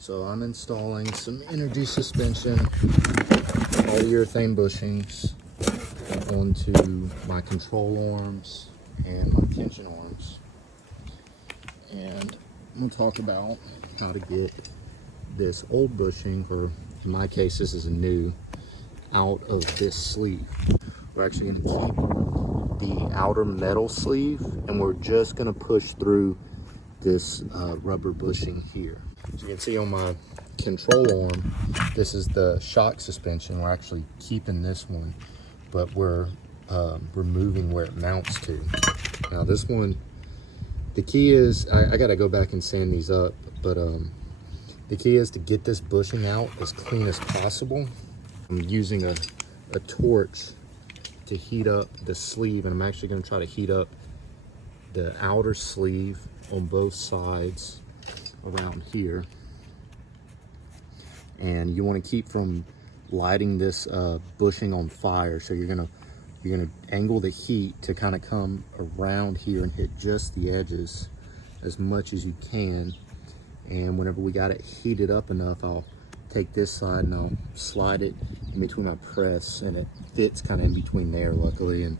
So I'm installing some energy suspension, polyurethane bushings onto my control arms and my tension arms. And I'm going to talk about how to get this old bushing, or in my case this is a new, out of this sleeve. We're actually going to keep the outer metal sleeve, and we're just going to push through this rubber bushing here. So you can see on my control arm, this is the shock suspension. We're actually keeping this one, but we're removing where it mounts to. Now this one, the key is, I gotta go back and sand these up, but the key is to get this bushing out as clean as possible. I'm using a torch to heat up the sleeve, and I'm actually gonna try to heat up the outer sleeve on both sides around here. And you want to keep from lighting this bushing on fire, so you're gonna angle the heat to kind of come around here and hit just the edges as much as you can. And whenever we got it heated up enough, I'll take this side and I'll slide it in between my press, and it fits kind of in between there, luckily, and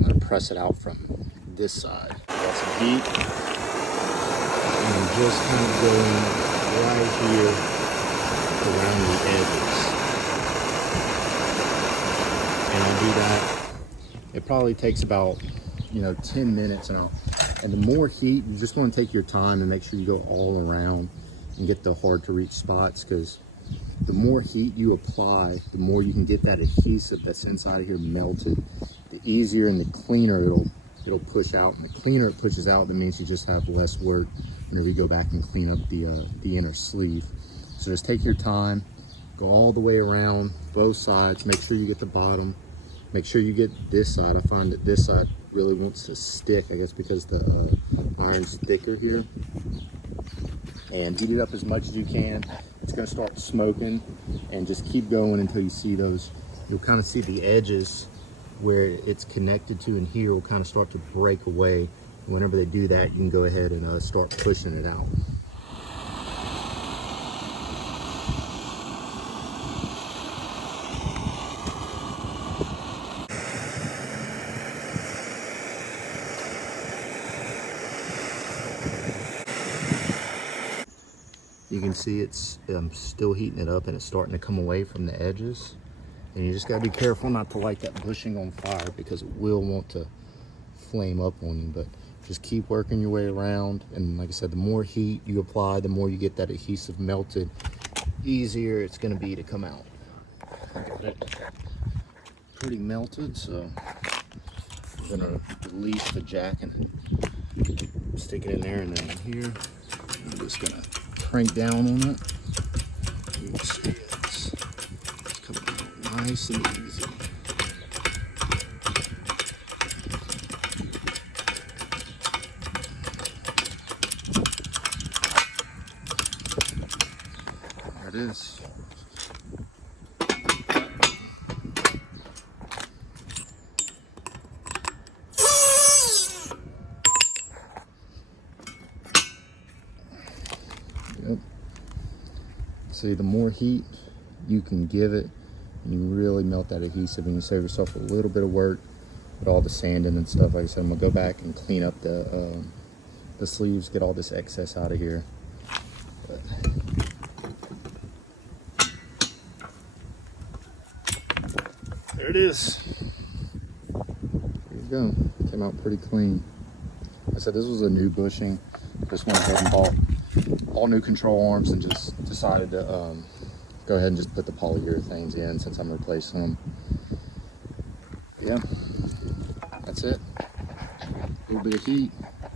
I'm gonna press it out from this side. Got some heat, and I'm just kind of going right here around the edges. And I'll do that. It probably takes about 10 minutes, and the more heat, you just want to take your time and make sure you go all around and get the hard to reach spots, because the more heat you apply, the more you can get that adhesive that's inside of here melted. The easier and the cleaner it'll push out, and the cleaner it pushes out, that means you just have less work whenever you go back and clean up the inner sleeve. So just take your time, go all the way around both sides, make sure you get the bottom, make sure you get this side. I find that this side really wants to stick, I guess because the iron's thicker here. And heat it up as much as you can. It's gonna start smoking, and just keep going until you see those, you'll kind of see the edges where it's connected to, and here will kind of start to break away. Whenever they do that, you can go ahead and start pushing it out. You can see it's still heating it up, and it's starting to come away from the edges. And you just gotta be careful not to light that bushing on fire, because it will want to flame up on you. But just keep working your way around. And like I said, the more heat you apply, the more you get that adhesive melted, easier it's gonna be to come out. Got it pretty melted, so I'm gonna release the jack and stick it in there, and then here, I'm just gonna crank down on it. You can see it's coming out nice and easy. There it is. Yep. See, the more heat you can give it, and you really melt that adhesive, and you save yourself a little bit of work with all the sanding and stuff. Like I said, I'm gonna go back and clean up the sleeves, get all this excess out of here. But there it is. There you go. Came out pretty clean. Like I said, this was a new bushing. Just went ahead and bought all new control arms, and just decided to go ahead and just put the polyurethanes in since I'm replacing them. Yeah, that's it. A little bit of heat,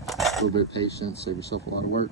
a little bit of patience, save yourself a lot of work.